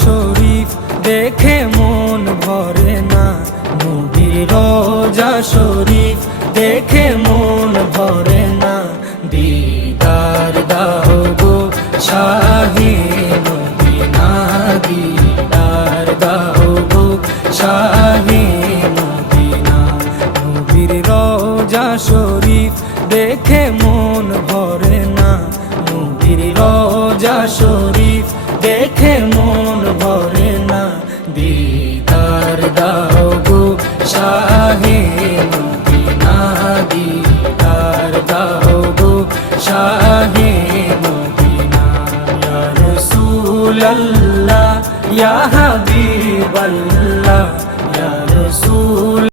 শরীফ দেখে মন ভরে না, নবীর রোজা শরীফ দেখে মন ভরে না। দিদার দাও গো শাহে মদিনা, দিদার দাও গো শাহে মদিনা। নবীর রোজা শরীফ দেখে মন ভরে না, নবীর রোজা শরীফ দেখে মন ভরে না। দিদার দাও গো শাহে মদিনা, দিদার দাও গো শাহে মদিনা। ইয়া রাসূলুল্লাহ ইয়া হাবিবাল্লাহ